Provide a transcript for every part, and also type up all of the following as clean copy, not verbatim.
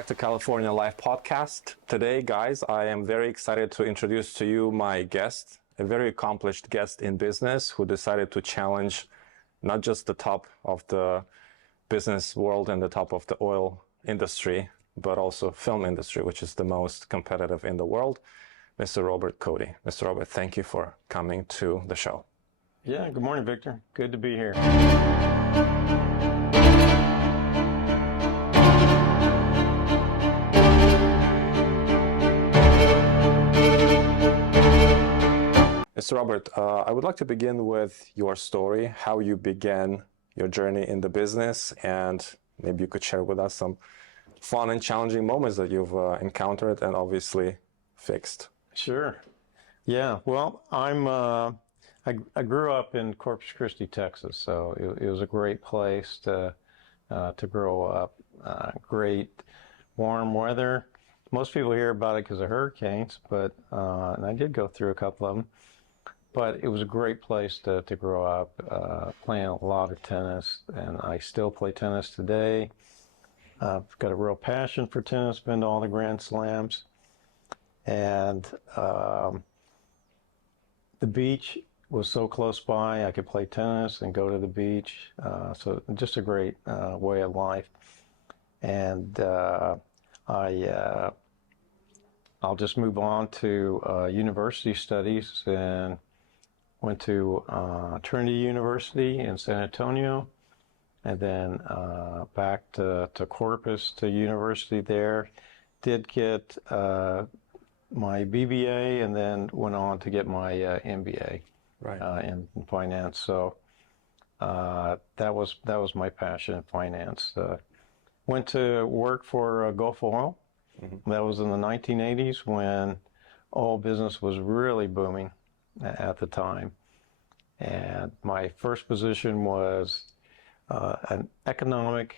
back to California Life Podcast. Today, guys, I am very excited to introduce to you my guest, a very accomplished guest in business who decided to challenge not just the top of the business world and the top of the oil industry, but also film industry, which is the most competitive in the world, Mr. Robert Cody. Mr. Robert, thank you for coming to the show. Yeah, good morning, Victor. Good to be here. Mr. Robert, I would like to begin with your story, how you began your journey in the business, and maybe you could share with us some fun and challenging moments that you've encountered and obviously fixed. Sure. Yeah, well, I grew up in Corpus Christi, Texas, so it was a great place to grow up. Great warm weather. Most people hear about it because of hurricanes, but and I did go through a couple of them. But it was a great place to grow up, playing a lot of tennis, and I still play tennis today. I've got a real passion for tennis, been to all the Grand Slams, and the beach was so close by, I could play tennis and go to the beach, so just a great way of life. And I'll just move on to university studies, and went to Trinity University in San Antonio, and then back to Corpus, to university there. Did get my BBA, and then went on to get my MBA in finance. So that was my passion in finance. Went to work for Gulf Oil. Mm-hmm. That was in the 1980s when oil business was really booming at the time. And my first position was an economic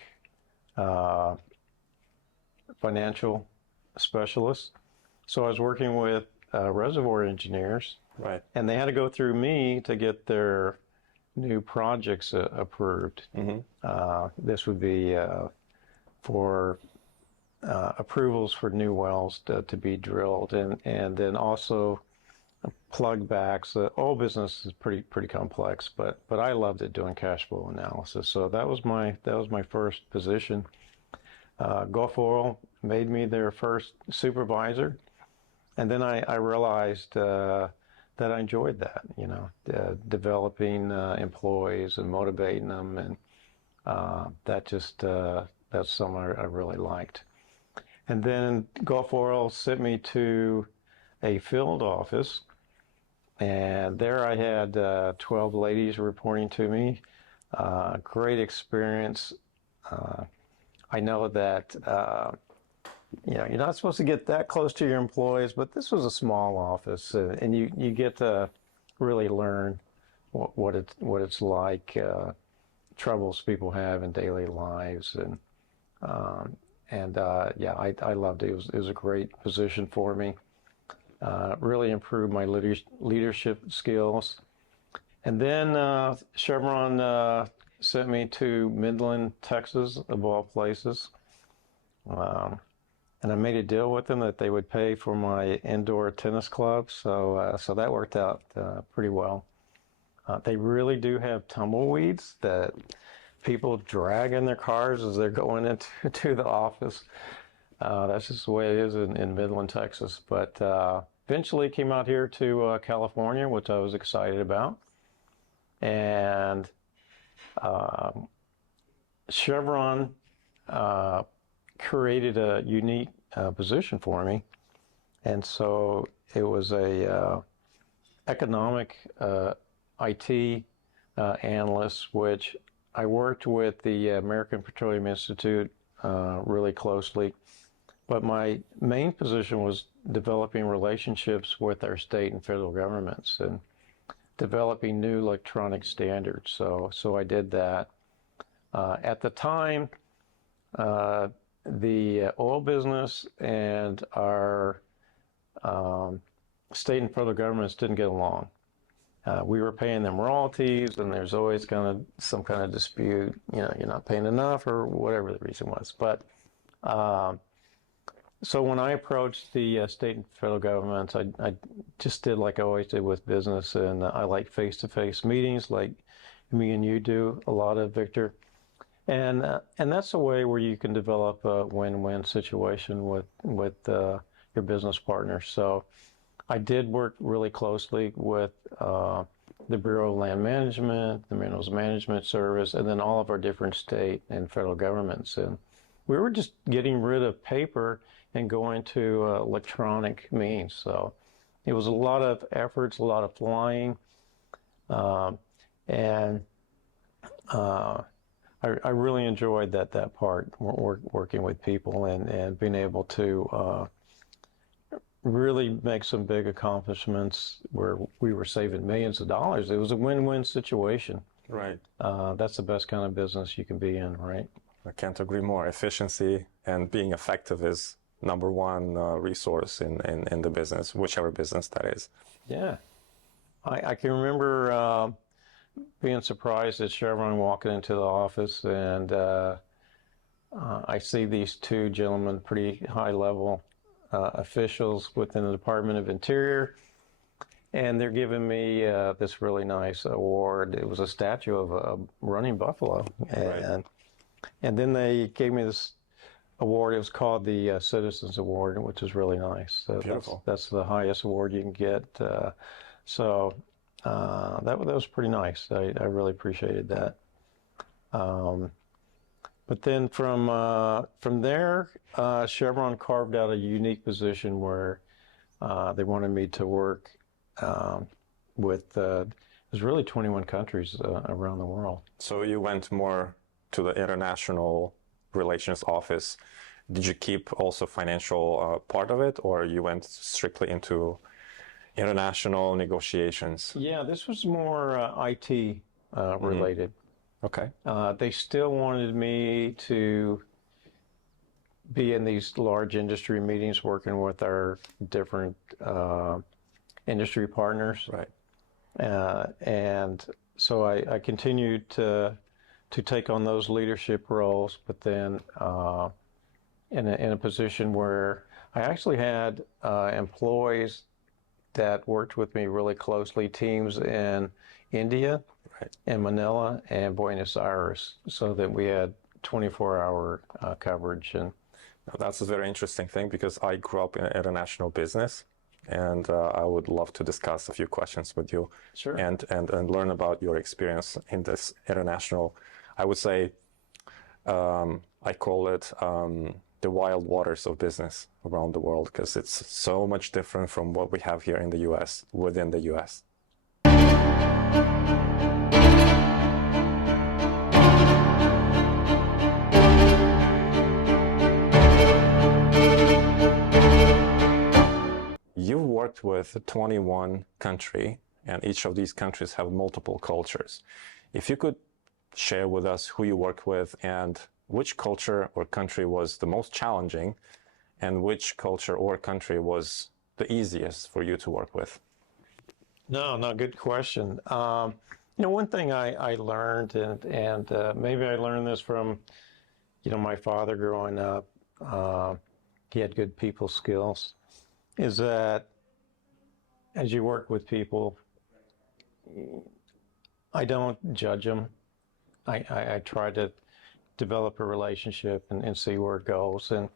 financial specialist. So I was working with reservoir engineers, and they had to go through me to get their new projects approved. Mm-hmm. This would be for approvals for new wells to be drilled, and then also plug backs. The oil business is pretty complex, but I loved it, doing cash flow analysis. So that was my first position. Gulf Oil made me their first supervisor, and then I realized that I enjoyed that, developing employees and motivating them, and that's something I really liked. And then Gulf Oil sent me to a field office, and there I had 12 ladies reporting to me. Great experience. I know that you're not supposed to get that close to your employees, but this was a small office, and you get to really learn what it's like, troubles people have in daily lives, and I loved it. It was a great position for me. Really improved my leadership skills. And then Chevron sent me to Midland, Texas, of all places. And I made a deal with them that they would pay for my indoor tennis club, so that worked out pretty well. They really do have tumbleweeds that people drag in their cars as they're going into the office. That's just the way it is in Midland, Texas. But eventually came out here to California, which I was excited about. And Chevron created a unique position for me. And so it was a economic IT analyst, which I worked with the American Petroleum Institute really closely. But my main position was developing relationships with our state and federal governments and developing new electronic standards. So I did that. At the time, the oil business and our state and federal governments didn't get along. We were paying them royalties, and there's always some kind of dispute. You're not paying enough, or whatever the reason was. But So when I approached the state and federal governments, I just did like I always did with business, and I like face-to-face meetings, like me and you do a lot of, Victor. And that's a way where you can develop a win-win situation with your business partner. So I did work really closely with the Bureau of Land Management, the Minerals Management Service, and then all of our different state and federal governments. And we were just getting rid of paper and going to electronic means. So it was a lot of efforts, a lot of flying, and I really enjoyed that part, working with people and being able to really make some big accomplishments where we were saving millions of dollars. It was a win-win situation. Right. That's the best kind of business you can be in, right? I can't agree more. Efficiency and being effective is number one resource in the business, whichever business that is. Yeah. I can remember being surprised at Chevron walking into the office, and I see these two gentlemen, pretty high-level officials within the Department of Interior, and they're giving me this really nice award. It was a statue of a running buffalo, and then they gave me this award. It was called the Citizens Award, which is really nice. So Beautiful. That's the highest award you can get. So that was pretty nice. I really appreciated that. But then from there, Chevron carved out a unique position where they wanted me to work with, there's really 21 countries around the world. So you went more to the international relations office. Did you keep also financial part of it, or you went strictly into international negotiations? Yeah, this was more IT related. Okay. They still wanted me to be in these large industry meetings working with our different industry partners. Right. And so I continued to take on those leadership roles, but then in a position where I actually had employees that worked with me really closely, teams in India, Right. in Manila, and Buenos Aires, so that we had 24-hour coverage. And Now, that's a very interesting thing because I grew up in international business, and I would love to discuss a few questions with you. Sure. And learn about your experience in this international, I would say, I call it the wild waters of business around the world, because it's so much different from what we have here in the US, within the US. You've worked with 21 countries, and each of these countries have multiple cultures. If you could share with us who you work with and which culture or country was the most challenging, and which culture or country was the easiest for you to work with? No, good question. One thing I learned, and maybe I learned this from, my father growing up. He had good people skills. Is that as you work with people, I don't judge them. I try to develop a relationship and see where it goes. And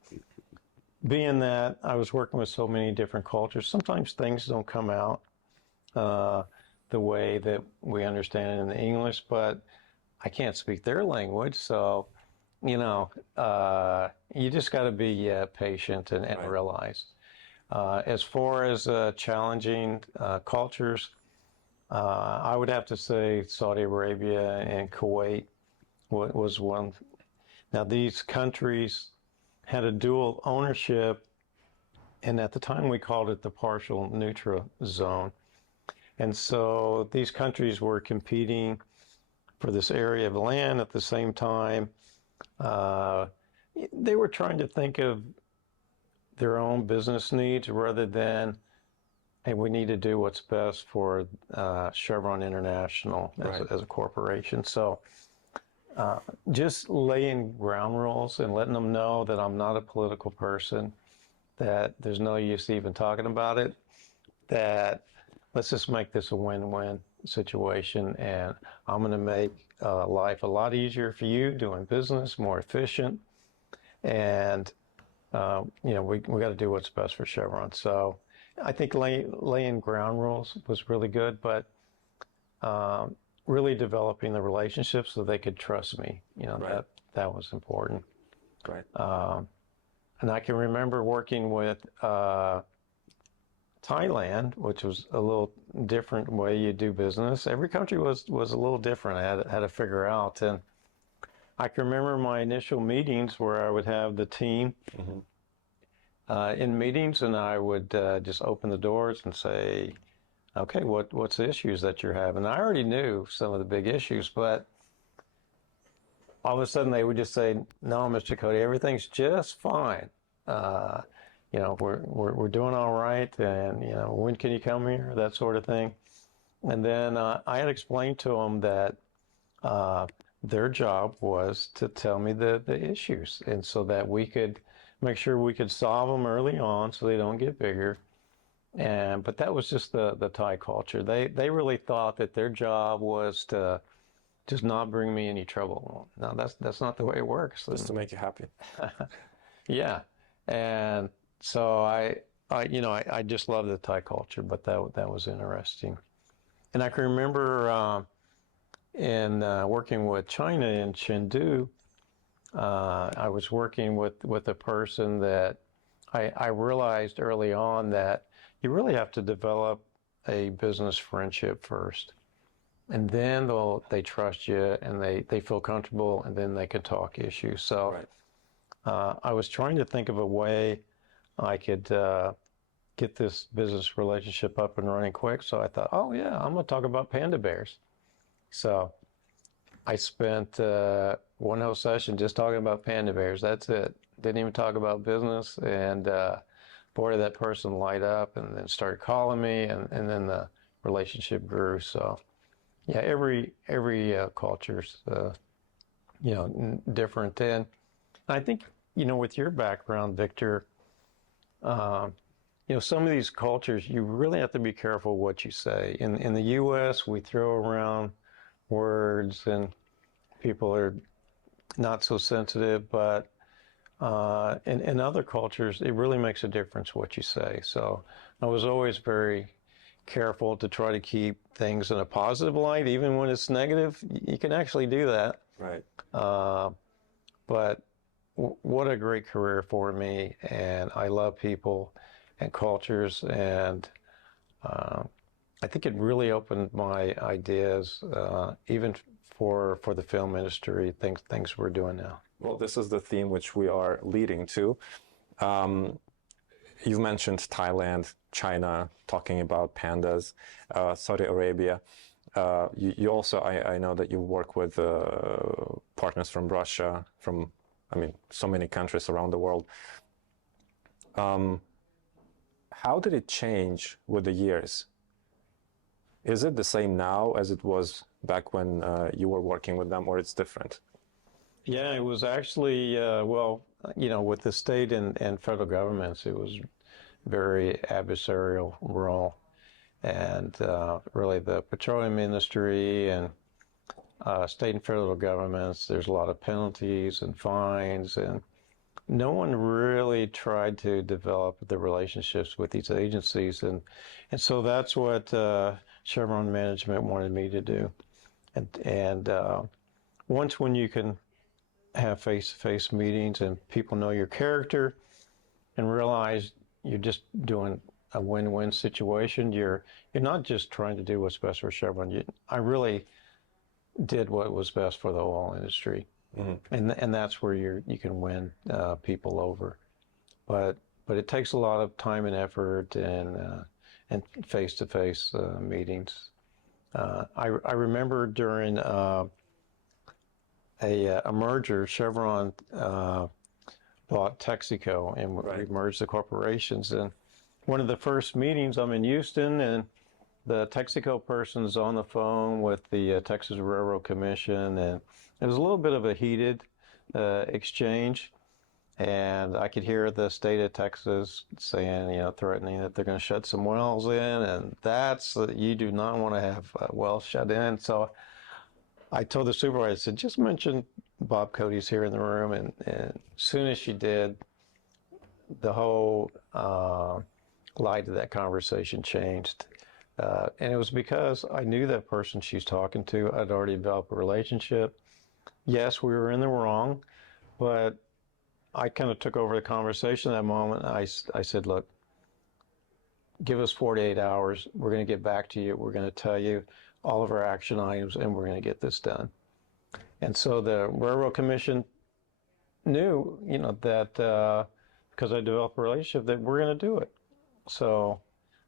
being that I was working with so many different cultures, sometimes things don't come out the way that we understand it in English, but I can't speak their language. So, you just got to be patient and Right. realize. As far as challenging cultures, I would have to say Saudi Arabia and Kuwait was one. Now, these countries had a dual ownership, and at the time we called it the partial neutral zone. And so these countries were competing for this area of land at the same time. They were trying to think of their own business needs rather than, hey, we need to do what's best for Chevron International as a corporation. So just laying ground rules and letting them know that I'm not a political person, that there's no use even talking about it, that let's just make this a win-win situation, and I'm going to make life a lot easier for you, doing business more efficient, and we got to do what's best for Chevron. So I think laying ground rules was really good, but really developing the relationships so they could trust me. Right. That was important. Right. And I can remember working with Thailand, which was a little different way you do business. Every country was a little different. I had to figure out. And I can remember my initial meetings where I would have the team in meetings, and I would just open the doors and say, okay, what's the issues that you're having? I already knew some of the big issues, but all of a sudden they would just say, no, Mr. Cody, everything's just fine. We're doing all right, and when can you come here? That sort of thing. And then I had explained to them that their job was to tell me the issues, and so that we could make sure we could solve them early on so they don't get bigger. But that was just the Thai culture. They really thought that their job was to just not bring me any trouble. No, that's not the way it works. Just to make you happy. Yeah. And so I just love the Thai culture, but that was interesting. And I can remember in working with China in Chengdu, I was working with a person that I realized early on that you really have to develop a business friendship first. And then they trust you, and they feel comfortable, and then they can talk issues. So I was trying to think of a way I could get this business relationship up and running quick. So I thought, oh yeah, I'm going to talk about panda bears. So I spent one whole session just talking about panda bears. That's it. Didn't even talk about business. And boy, did that person light up, and then started calling me, and then the relationship grew. So yeah, every culture's different. And I think with your background, Victor, some of these cultures, you really have to be careful what you say. In the U.S., we throw around words, and people are not so sensitive, but in other cultures, it really makes a difference what you say. So I was always very careful to try to keep things in a positive light, even when it's negative. You can actually do that. Right. But what a great career for me, and I love people and cultures, and I think it really opened my ideas, even for the film industry, things we're doing now. Well, this is the theme which we are leading to. You mentioned Thailand, China, talking about pandas, Saudi Arabia. You also, I know that you work with partners from Russia, so many countries around the world. How did it change with the years? Is it the same now as it was back when you were working with them, or it's different? Yeah, it was actually, with the state and federal governments, it was very adversarial role. And really the petroleum industry and state and federal governments, there's a lot of penalties and fines, and no one really tried to develop the relationships with these agencies. And so that's what Chevron management wanted me to do. And once when you can have face-to-face meetings and people know your character and realize you're just doing a win-win situation, you're not just trying to do what's best for Chevron. I really did what was best for the oil industry. Mm-hmm. And that's where you can win people over. But it takes a lot of time and effort and face-to-face meetings. I remember during a merger, Chevron bought Texaco, and we merged the corporations. And one of the first meetings, I'm in Houston, and the Texaco person's on the phone with the Texas Railroad Commission, and it was a little bit of a heated exchange. And I could hear the state of Texas saying, threatening that they're going to shut some wells in, and you do not want to have wells shut in. So I told the supervisor, I said, just mention Bob Cody's here in the room, and as soon as she did, the whole light of that conversation changed. And it was because I knew that person she's talking to. I'd already developed a relationship. Yes, we were in the wrong, but I kind of took over the conversation at that moment. I said, look, give us 48 hours. We're going to get back to you. We're going to tell you all of our action items, and we're going to get this done. And so the Railroad Commission knew, that because I developed a relationship, that we're going to do it. So,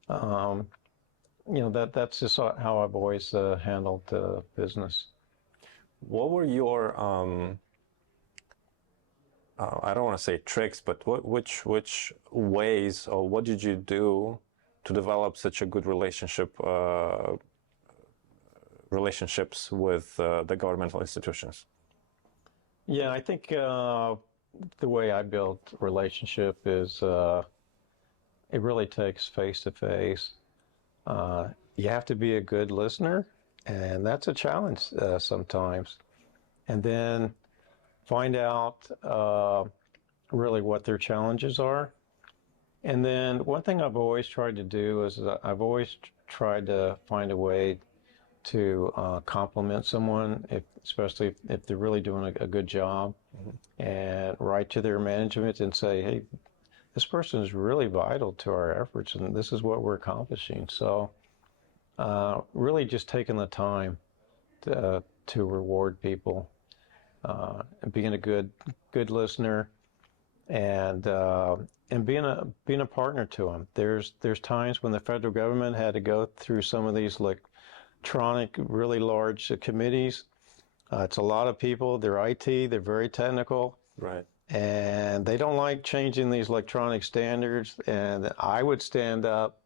that's just how I've always handled business. What were your I don't want to say tricks, but which ways, or what did you do to develop such a good relationships with the governmental institutions? Yeah, I think the way I build relationship is it really takes face to face. You have to be a good listener, and that's a challenge sometimes. And then find out really what their challenges are. And then one thing I've always tried to do is I've always tried to find a way to compliment someone, especially if they're really doing a good job, and write to their management and say, hey, this person is really vital to our efforts, and this is what we're accomplishing. So really just taking the time to reward people, and being a good listener, and being a partner to them. There's times when the federal government had to go through some of these electronic, really large committees. It's a lot of people. They're IT. They're very technical. Right. And they don't like changing these electronic standards. And I would stand up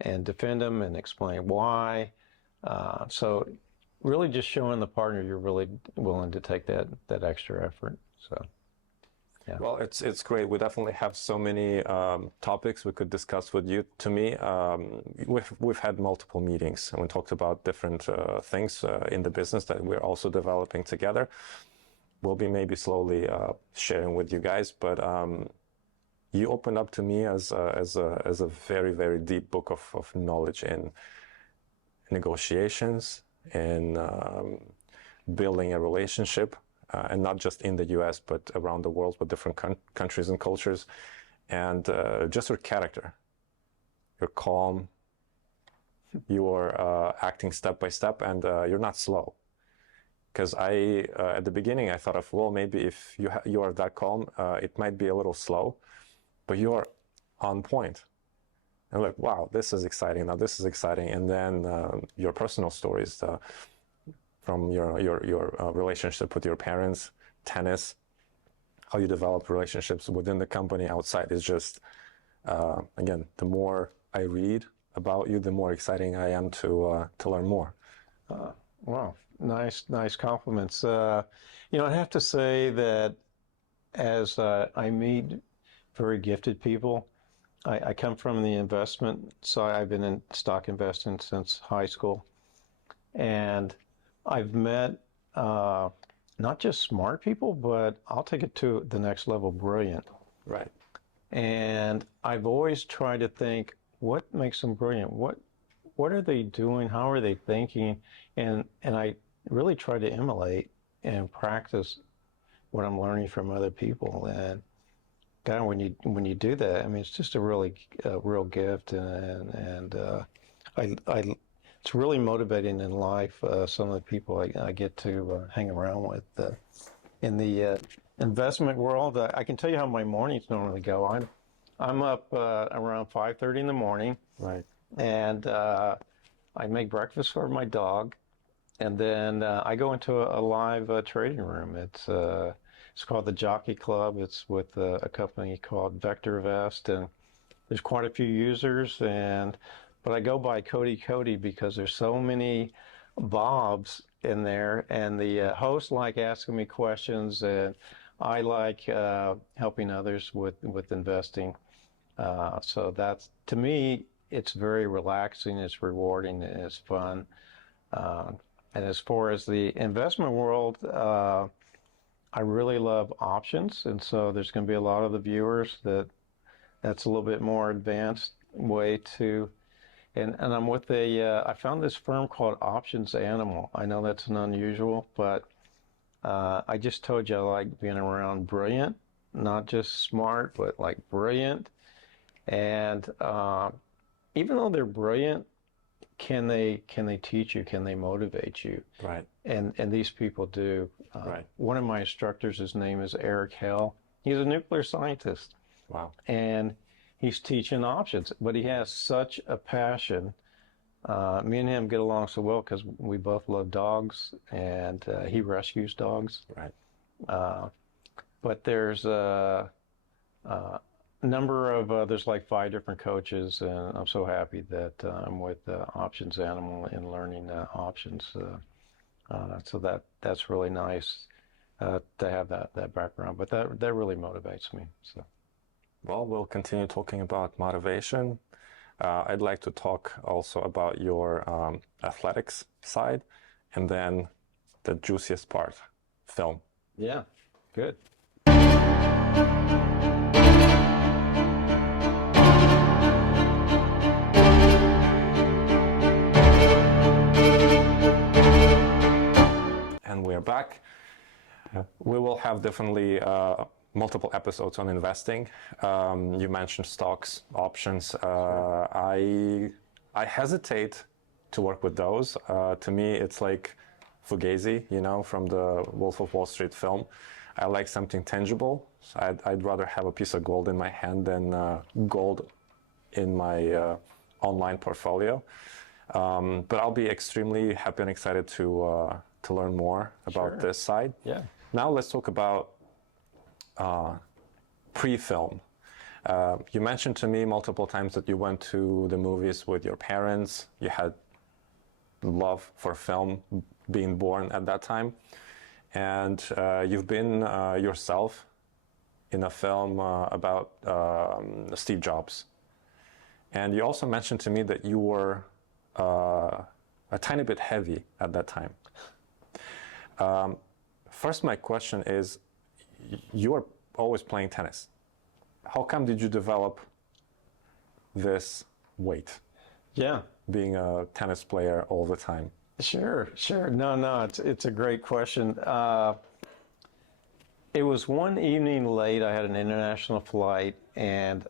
and defend them and explain why. So really just showing the partner you're really willing to take that extra effort. So, yeah. Well, it's great. We definitely have so many topics we could discuss with you. To me, we've had multiple meetings and we talked about different things in the business that we're also developing together. We'll be maybe slowly sharing with you guys, but you opened up to me as a very, very deep book of knowledge in negotiations, in building a relationship, and not just in the U.S., but around the world with different countries and cultures, and just your character. You're calm, you're acting step by step, and you're not slow. Because at the beginning, I thought of, well, maybe if you are that calm, it might be a little slow, but you are on point. And like, wow, this is exciting. Now this is exciting. And then your personal stories from your relationship with your parents, tennis, how you develop relationships within the company, outside is just, again, the more I read about you, the more exciting I am to learn more. Wow. Nice compliments. I have to say that as I meet very gifted people, I come from the investment side. I've been in stock investing since high school. And I've met not just smart people, but I'll take it to the next level, brilliant. Right. And I've always tried to think, what makes them brilliant? What are they doing? How are they thinking? And I really try to emulate and practice what I'm learning from other people. And God, when you do that, I mean, it's just a real gift, and it's really motivating in life. Some of the people I get to hang around with in the investment world. I can tell you how my mornings normally go. I'm up around 5:30 in the morning. Right. And I make breakfast for my dog, and then I go into a live trading room. It's called the Jockey Club. It's with a company called Vector Vest, and there's quite a few users. But I go by Cody because there's so many Bobs in there, and the hosts like asking me questions, and I like helping others with investing. So that's, to me, it's very relaxing, it's rewarding, it's fun. And as far as the investment world, I really love options. And so there's going to be a lot of the viewers that's a little bit more advanced way to, and I'm with I found this firm called Options Animal. I know that's an unusual, but I just told you I like being around brilliant, not just smart, but like brilliant. And even though they're brilliant, can they teach you? Can they motivate you? Right. And these people do. Right. One of my instructors, his name is Eric Hell. He's a nuclear scientist. Wow. And he's teaching options, but he has such a passion. Me and him get along so well because we both love dogs, and he rescues dogs. Right. But there's number of there's like 5 different coaches, and I'm so happy that I'm with Options Animal and learning options. So that's really nice to have that background. But that really motivates me. So. Well, we'll continue talking about motivation. I'd like to talk also about your athletics side, and then the juiciest part, film. Yeah, good. And we're back. We will have definitely multiple episodes on investing. You mentioned stocks, options. Sure. I hesitate to work with those. To me, it's like Fugazi, from the Wolf of Wall Street film. I like something tangible. So I'd rather have a piece of gold in my hand than gold in my online portfolio. But I'll be extremely happy and excited to learn more about this side. Yeah. Now let's talk about pre-film. You mentioned to me multiple times that you went to the movies with your parents. You had love for film, being born at that time. And you've been yourself in a film about Steve Jobs. And you also mentioned to me that you were a tiny bit heavy at that time. First, my question is, you were always playing tennis. How come did you develop this weight? Yeah. Being a tennis player all the time. Sure. No, it's a great question. It was one evening late. I had an international flight, and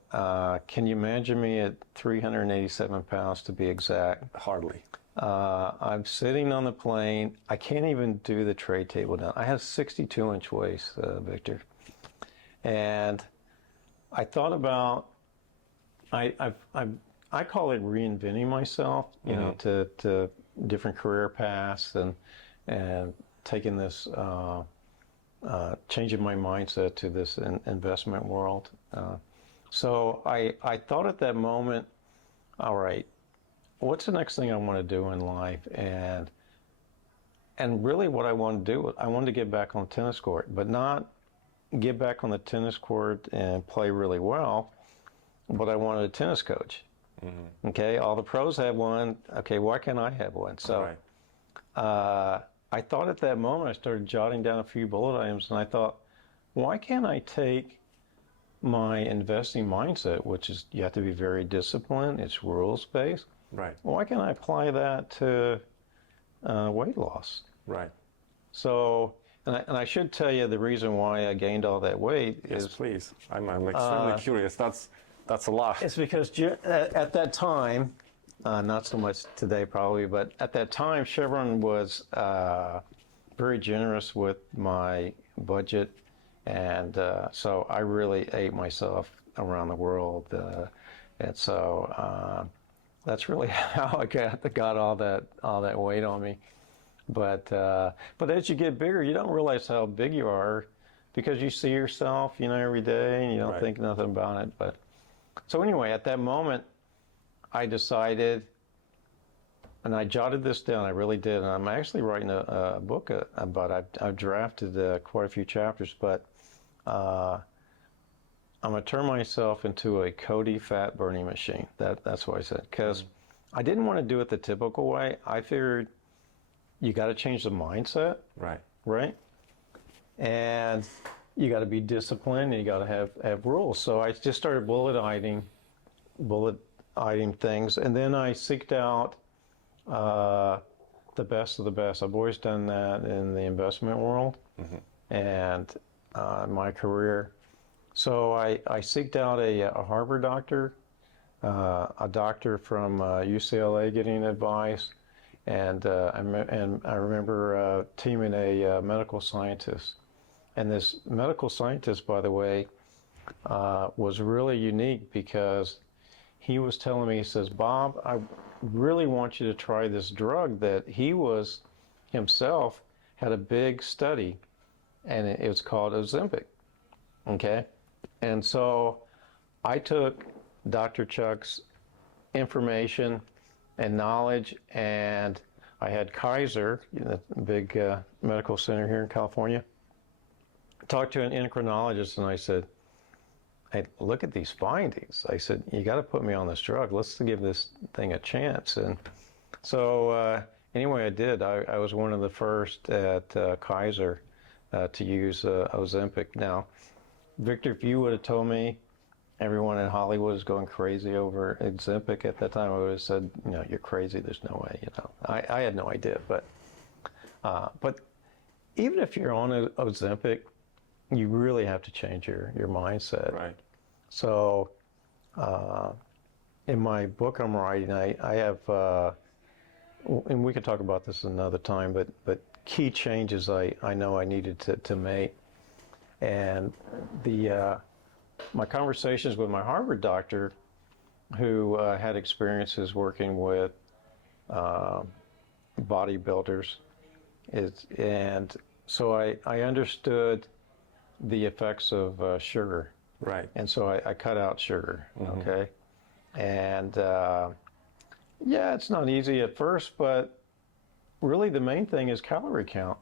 can you imagine me at 387 pounds to be exact? Hardly. I'm sitting on the plane. I can't even do the tray table down. I have 62-inch waist, Victor. And I thought about, I call it reinventing myself, you know, to different career paths and taking this, changing my mindset to this investment world. So I thought at that moment, all right, what's the next thing I want to do in life? And really what I wanted to do, I wanted to get back on the tennis court, but not get back on the tennis court and play really well, but I wanted a tennis coach. Mm-hmm. Okay, all the pros have one. Okay, why can't I have one? So I thought at that moment, I started jotting down a few bullet items, and I thought, why can't I take my investing mindset, which is you have to be very disciplined, it's rules-based. Right. Why can't I apply that to weight loss? Right. So, and I should tell you the reason why I gained all that weight is... Yes, please. I'm extremely curious. That's a lot. It's because at that time, not so much today probably, but at that time, Chevron was very generous with my budget. And so I really ate myself around the world. And so that's really how I got all that weight on me. But as you get bigger, you don't realize how big you are because you see yourself, every day and you don't think nothing about it. But so anyway, at that moment, I decided, and I jotted this down, I really did, and I'm actually writing a book about it. I've drafted quite a few chapters, but I'm going to turn myself into a Cody fat burning machine. That's what I said. Because I didn't want to do it the typical way. I figured you got to change the mindset, Right. right? And you got to be disciplined and you got to have rules. So I just started bullet iteming things. And then I seeked out the best of the best. I've always done that in the investment world and my career. So I seeked out a Harvard doctor, a doctor from UCLA getting advice, and I remember teaming a medical scientist. And this medical scientist, by the way, was really unique because he was telling me, he says, Bob, I really want you to try this drug that he was himself had a big study, and it was called Ozempic. Okay? And so I took Dr. Chuck's information and knowledge, and I had Kaiser, the big medical center here in California, talked to an endocrinologist, and I said, hey, look at these findings. I said, you got to put me on this drug. Let's give this thing a chance. And so anyway, I did. I was one of the first at Kaiser to use Ozempic. Now, Victor, if you would have told me everyone in Hollywood is going crazy over Ozempic at that time, I would have said, you're crazy. There's no way. I had no idea. But even if you're on Ozempic, you really have to change your mindset. Right. So in my book I'm writing, I have, and we can talk about this another time, but key changes I know I needed to make. And my conversations with my Harvard doctor, who had experiences working with bodybuilders, and so I understood the effects of sugar. Right. And so I cut out sugar, okay? And yeah, it's not easy at first, but really the main thing is calorie count.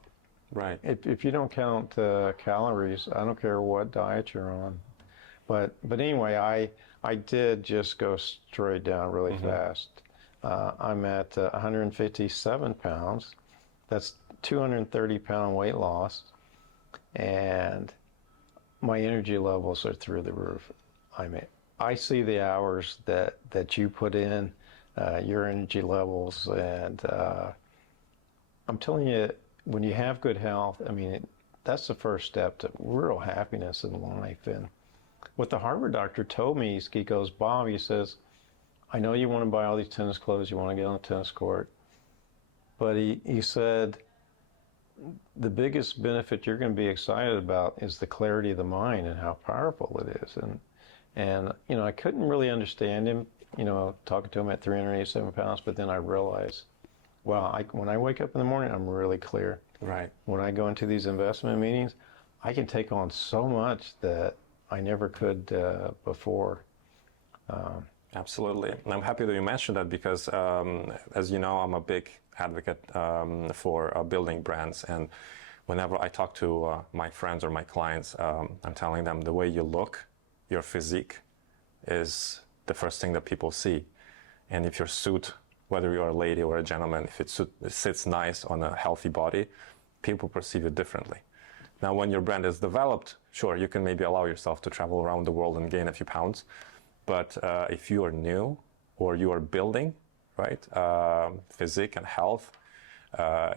Right. If you don't count calories, I don't care what diet you're on. But anyway, I did just go straight down really fast. I'm at 157 pounds. That's 230-pound weight loss. And my energy levels are through the roof. I mean, I see the hours that you put in, your energy levels, and I'm telling you, when you have good health, I mean, that's the first step to real happiness in life. And what the Harvard doctor told me, he goes, Bob, he says, I know you want to buy all these tennis clothes, you want to get on the tennis court, but he said, the biggest benefit you're going to be excited about is the clarity of the mind and how powerful it is. And I couldn't really understand him, talking to him at 387 pounds, but then I realized, wow, when I wake up in the morning, I'm really clear. Right. When I go into these investment meetings, I can take on so much that I never could before. Absolutely. And I'm happy that you mentioned that because, as you know, I'm a big advocate for building brands. And whenever I talk to my friends or my clients, I'm telling them the way you look, your physique, is the first thing that people see. And if your suit, whether you're a lady or a gentleman, if it sits nice on a healthy body, people perceive it differently. Now, when your brand is developed, sure, you can maybe allow yourself to travel around the world and gain a few pounds. But if you are new or you are building, right, physique and health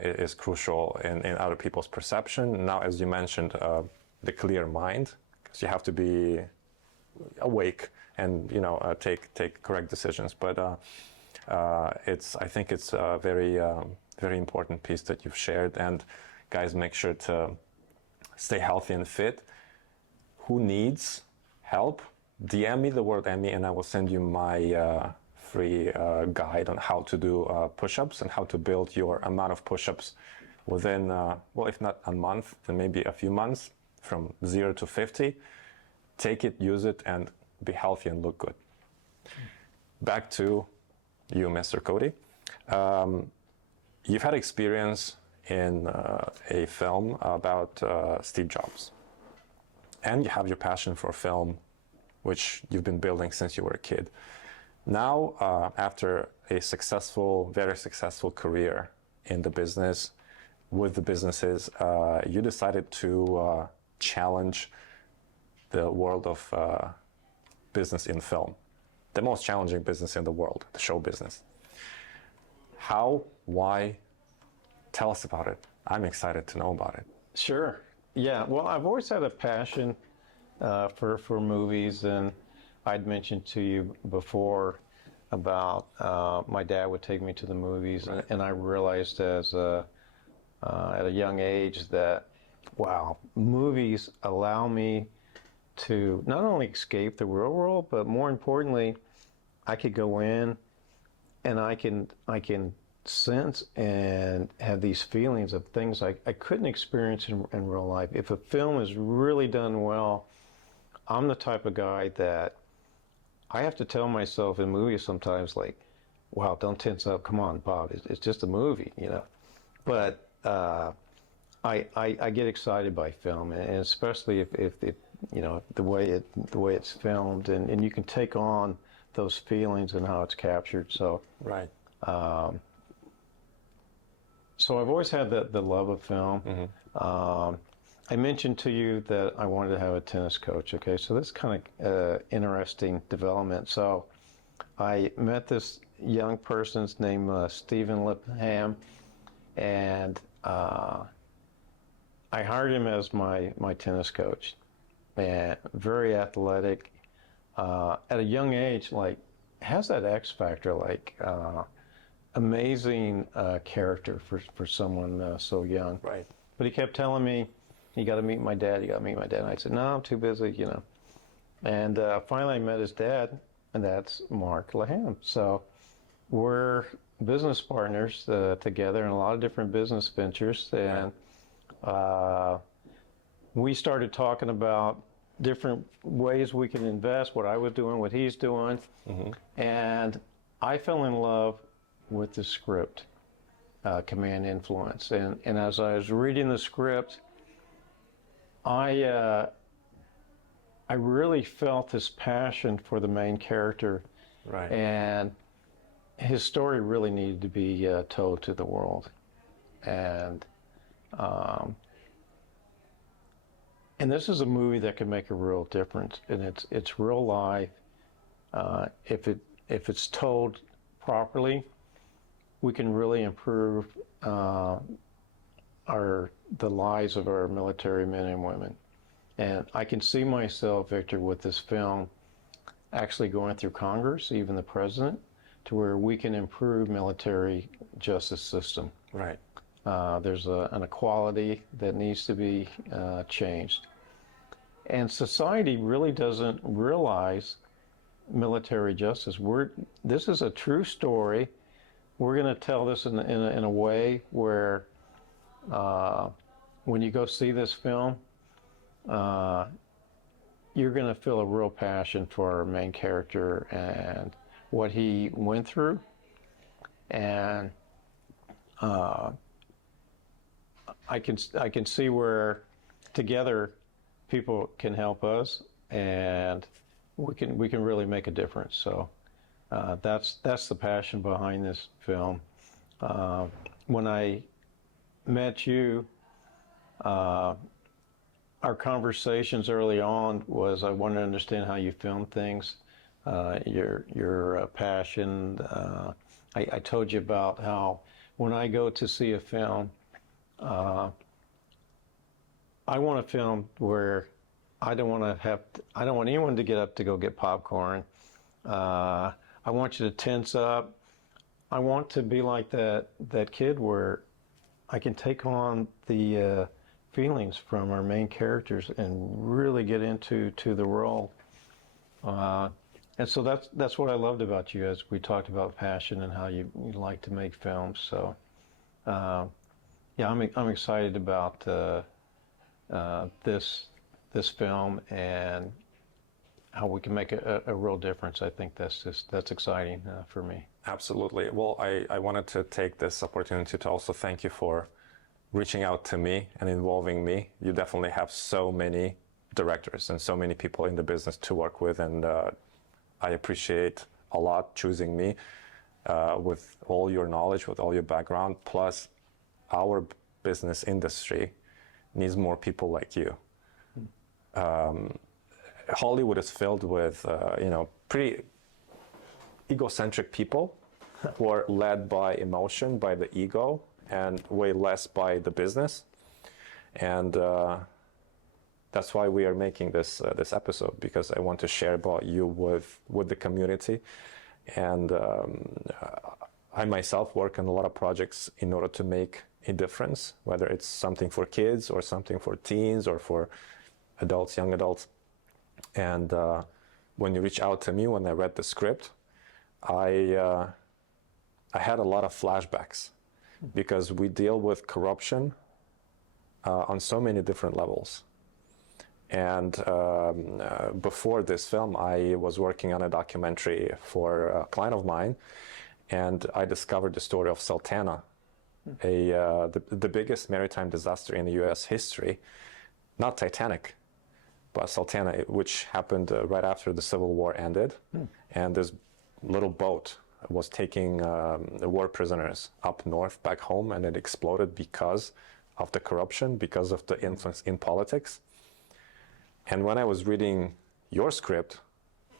is crucial in other people's perception. Now, as you mentioned, the clear mind, because you have to be awake and take correct decisions. But I think it's a very very important piece that you've shared. And guys, make sure to stay healthy and fit. Who needs help? DM me the word Emmy, and I will send you my free guide on how to do push-ups and how to build your amount of push-ups within, well, if not a month, then maybe a few months, from 0 to 50. Take it, use it, and be healthy and look good. Back to you, Mr. Cody. You've had experience in a film about Steve Jobs. and you have your passion for film, which you've been building since you were a kid. Now, after a successful, very successful career in the business, with the businesses, you decided to challenge the world of business in film, the most challenging business in the world, the show business. How, why? Tell us about it. I'm excited to know about it. Sure. Yeah. Well, I've always had a passion for movies, and I'd mentioned to you before about my dad would take me to the movies, Right. and I realized at a young age that, wow, movies allow me to not only escape the real world, but more importantly, I could go in and I can sense and have these feelings of things I couldn't experience in real life. If a film is really done well, I'm the type of guy that I have to tell myself in movies sometimes, like, wow, don't tense up. Come on, Bob, it's just a movie, you know. But I get excited by film, and especially if you know, the way it's filmed, and you can take on those feelings and how it's captured. So Right. So I've always had the love of film. I mentioned to you that I wanted to have a tennis coach. Okay, so this kind of interesting development. So I met this young person's name, Stephen Lipham, and I hired him as my tennis coach. And very athletic, at a young age, like has that X factor, like amazing character for someone so young. Right. But he kept telling me, you got to meet my dad, you got to meet my dad. And I said, no, I'm too busy, you know. And finally I met his dad, and that's Mark Lipham. So we're business partners together in a lot of different business ventures. And we started talking about different ways we can invest, what I was doing, what he's doing. And I fell in love with the script, Command Influence. And as I was reading the script, I really felt this passion for the main character. Right. And his story really needed to be told to the world. And this is a movie that can make a real difference, and it's real life. If it's told properly, we can really improve the lives of our military men and women. And I can see myself, Victor, with this film, actually going through Congress, even the president, to where we can improve military justice system. Right. There's an equality that needs to be changed. And society really doesn't realize military justice. This is a true story. We're going to tell this in a way where when you go see this film, you're going to feel a real passion for our main character and what he went through. And I can see where together people can help us, and we can really make a difference. So that's the passion behind this film. When I met you, our conversations early on was I wanted to understand how you film things, your passion. I told you about how when I go to see a film, I want a film where I don't want anyone to get up to go get popcorn. I want you to tense up. I want to be like that kid where I can take on the feelings from our main characters and really get into the role. And so that's what I loved about you, as we talked about passion and how you like to make films. So yeah, I'm excited about this film and how we can make a real difference. I think that's exciting for me. Absolutely. Well, I wanted to take this opportunity to also thank you for reaching out to me and involving me. You definitely have so many directors and so many people in the business to work with, and I appreciate a lot choosing me with all your knowledge, with all your background. Plus, our business industry needs more people like you. Hollywood is filled with pretty egocentric people who are led by emotion, by the ego, and way less by the business. And that's why we are making this episode, because I want to share about you with the community. And I myself work on a lot of projects in order to make a difference, whether it's something for kids or something for teens or for adults, young adults. And when you reach out to me, when I read the script, I had a lot of flashbacks, because we deal with corruption on so many different levels. And before this film, I was working on a documentary for a client of mine, and I discovered the story of Sultana, the biggest maritime disaster in the U.S. history. Not Titanic, but Sultana, which happened right after the Civil War ended. And this little boat was taking war prisoners up north back home, and it exploded because of the corruption, because of the influence in politics. And when I was reading your script,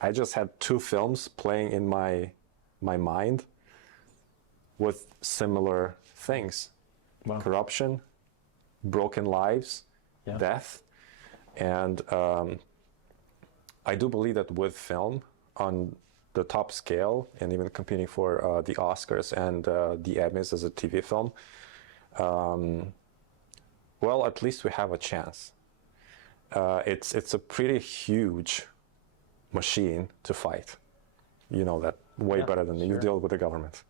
I just had two films playing in my mind with similar things. Wow. Corruption, broken lives, death. And I do believe that with film on the top scale, and even competing for the Oscars and the Emmys as a TV film, well, at least we have a chance. It's a pretty huge machine to fight. You know that way better than me. You deal with the government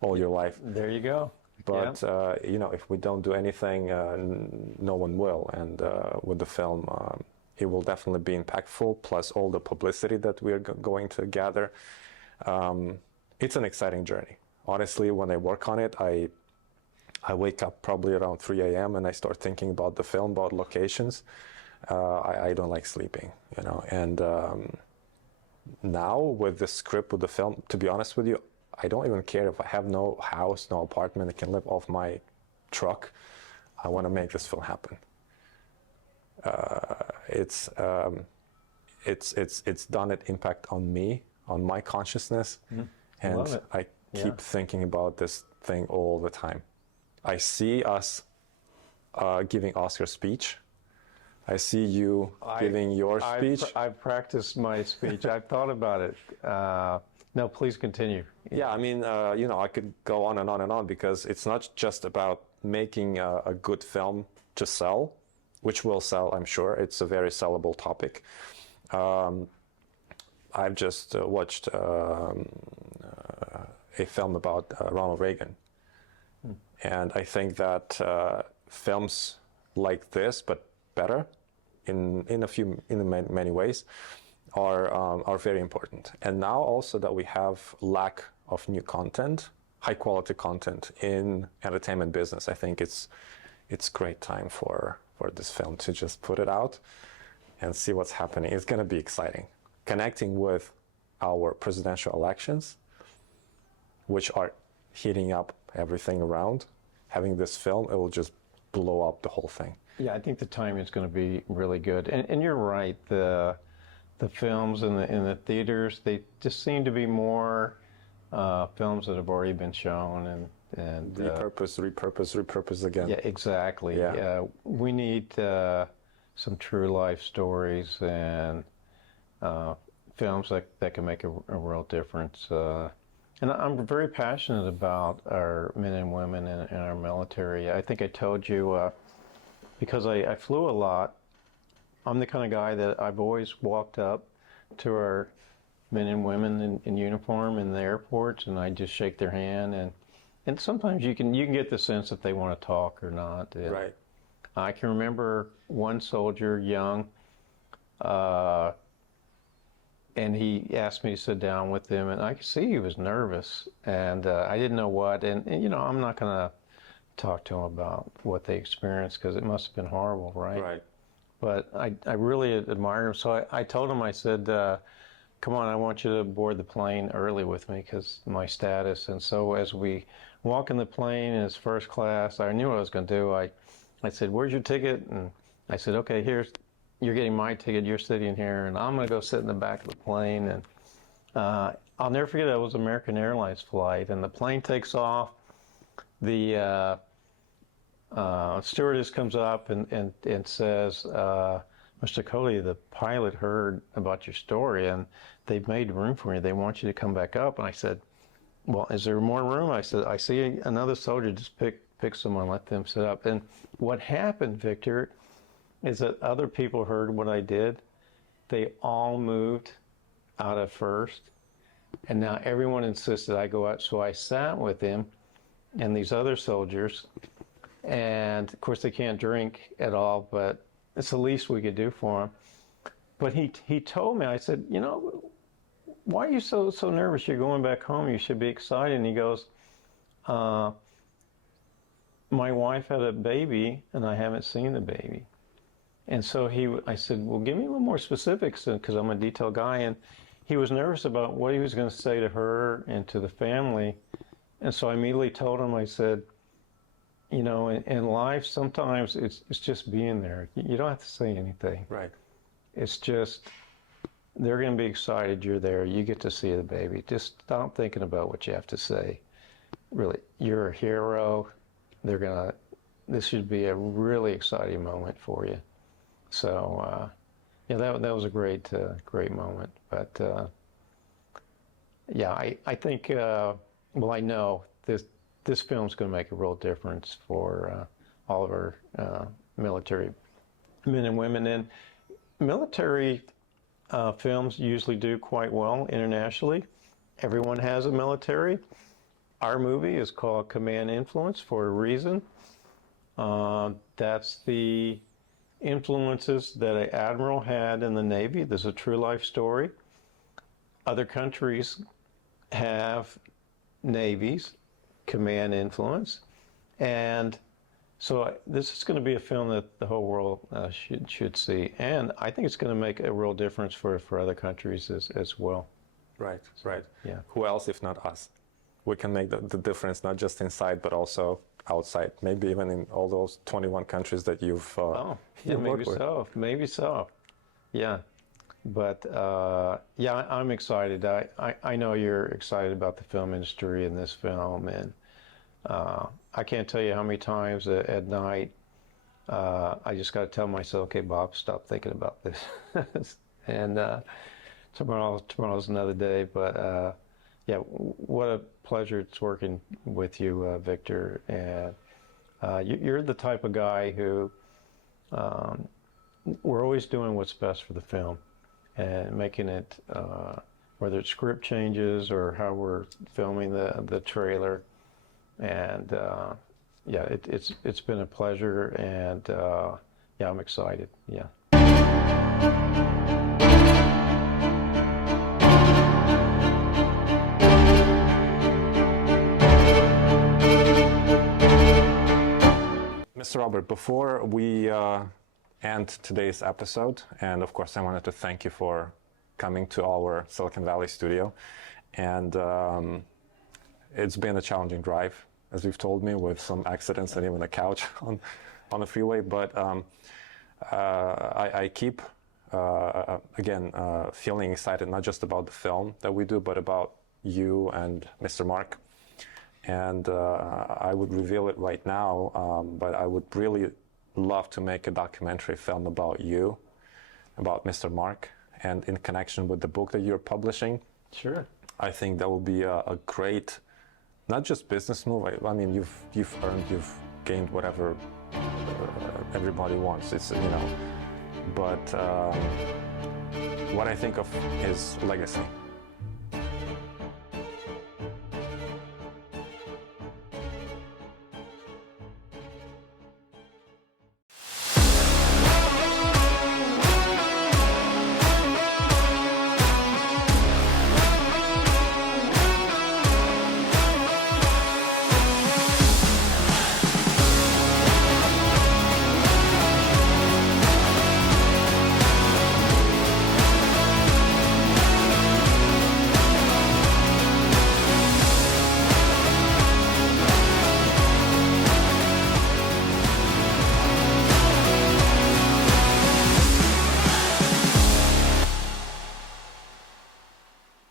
all your life. There you go. But if we don't do anything, no one will. And with the film, it will definitely be impactful. Plus all the publicity that we are going to gather. It's an exciting journey. Honestly, when I work on it, I wake up probably around 3 a.m. and I start thinking about the film, about locations. I don't like sleeping, And now with the script, with the film, to be honest with you, I don't even care if I have no house, no apartment. I can live off my truck. I want to make this film happen. It's done an impact on me, on my consciousness, and I keep thinking about this thing all the time. I see us giving Oscar speech. I see you giving your speech. I've practiced my speech. I've thought about it. No, please continue. Yeah, I mean, I could go on and on and on, because it's not just about making a good film to sell, which will sell, I'm sure. It's a very sellable topic. I've just watched a film about Ronald Reagan. And I think that films like this, but better, in many ways, are very important. And now also that we have lack of new content, high quality content in entertainment business, I think it's great time for this film to just put it out and see what's happening. It's going to be exciting. Connecting with our presidential elections, which are heating up everything around. Having this film, it will just blow up the whole thing. Yeah, I think the timing is going to be really good. And you're right, the films in the theaters, they just seem to be more films that have already been shown and repurpose again. Yeah, exactly. Yeah. We need some true life stories and films that can make a real difference. And I'm very passionate about our men and women in our military. I think I told you, because I flew a lot, I'm the kind of guy that I've always walked up to our men and women in uniform in the airports, and I just shake their hand. And sometimes you can get the sense if they want to talk or not. Right. I can remember one soldier, young, and he asked me to sit down with him, and I could see he was nervous, and I didn't know what. And I'm not going to talk to him about what they experienced, because it must have been horrible, right? Right. but I really admire him. So I told him, I said, come on, I want you to board the plane early with me because my status. And so as we walk in the plane, and it's first class, I knew what I was going to do. I said, where's your ticket? And I said, okay, you're getting my ticket, you're sitting here, and I'm going to go sit in the back of the plane. And I'll never forget, it was an American Airlines flight, and the plane takes off. The stewardess comes up and says, Mr. Cody, the pilot heard about your story, and they've made room for you. They want you to come back up. And I said, well, is there more room? I said, I see another soldier, just pick someone, let them sit up. And what happened, Victor, is that other people heard what I did. They all moved out of first, and now everyone insisted I go out. So I sat with him and these other soldiers, and of course they can't drink at all, but it's the least we could do for him. But he told me, I said, you know, why are you so nervous? You're going back home. You should be excited. And he goes, my wife had a baby, and I haven't seen the baby. And so I said, well, give me a little more specifics, because I'm a detailed guy. And he was nervous about what he was going to say to her and to the family. And so I immediately told him, I said, you know, in life, sometimes it's just being there. You don't have to say anything. Right. It's just, they're going to be excited you're there. You get to see the baby. Just stop thinking about what you have to say. Really, you're a hero. This should be a really exciting moment for you. So, yeah, that was a great moment. But, yeah, I think, well, I know this film's going to make a real difference for all of our military men and women. And military films usually do quite well internationally. Everyone has a military. Our movie is called Command Influence for a reason. That's the influences that an admiral had in the Navy. This is a true life story. Other countries have navies, command influence, and so this is going to be a film that the whole world should see, and I think it's going to make a real difference for other countries as well. Right, right. Yeah. Who else if not us? We can make the difference not just inside but also outside. Maybe even in all those 21 countries that you've yeah, maybe worked with. Maybe so. Yeah. But yeah, I'm excited. I know you're excited about the film industry and this film, and I can't tell you how many times at night I just got to tell myself, okay, Bob, stop thinking about this. And tomorrow's another day. But yeah, what a pleasure it's working with you, Victor. And you're the type of guy who we're always doing what's best for the film and making it, whether it's script changes or how we're filming the trailer. And yeah, it's been a pleasure, and yeah, I'm excited. Yeah. Mr. Robert, before we end today's episode, and of course I wanted to thank you for coming to our Silicon Valley studio, and it's been a challenging drive, as you've told me, with some accidents and even a couch on the freeway, but I keep again feeling excited, not just about the film that we do, but about you and Mr. Mark. And I would reveal it right now, but I would really love to make a documentary film about you, about Mr. Mark, and in connection with the book that you're publishing. Sure. I think that will be a great, not just business move. I mean, you've gained whatever everybody wants. It's, you know, but what I think of is legacy.